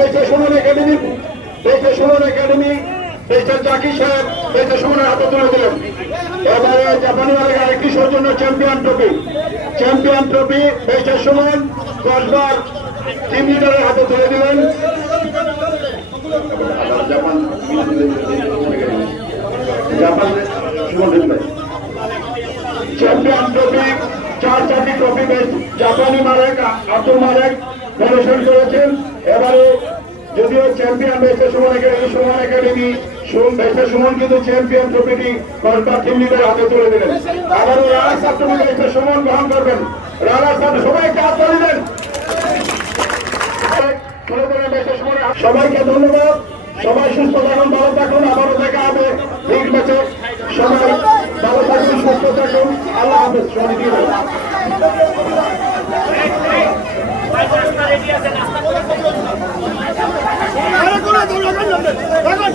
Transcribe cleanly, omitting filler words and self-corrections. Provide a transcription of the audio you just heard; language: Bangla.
বেঁচে সুমন একাডেমি, বেঁচে সুমন একাডেমি, বেঁচে জাকির সাহেব বেঁচে সুমনের হাতে তুলে দিলেন। এবারে জাপানি মালিক আরেকটি সৌজন্য চ্যাম্পিয়ন ট্রফি, চ্যাম্পিয়ন ট্রফি বেঁচে সুমন 10 বার টিম লিডারের হাতে তুলে দিলেন। Japan Japan Suman champion trophy 4টি ট্রফি জাপানি মালিক আব্দুল মালিক প্রদর্শন করেছেন। এবারে যদিও চ্যাম্পিয়ন বেঁচে সুমন একাডেমি বেঁচে সুমন কিন্তু চ্যাম্পিয়ন ট্রফিটি 10 বার টিম লিডারের হাতে তুলে দিলেন। আবারও রানা সাহেব তুমি বেঁচে সুমন গ্রহণ করবেন। রানা সাহেব সবাইকে হাত তুলে দেন, তুলে দিলেন বেঁচে সুমন। সবাইকে ধন্যবাদ, সবাই সুস্থ থাকুন, ভালো থাকুন, আবারও দেখা হবে ঠিক ম্যাচে। সবাই ভালো থাকুন, সুস্থ থাকুন, আল্লাহ হাফেজ। সবাই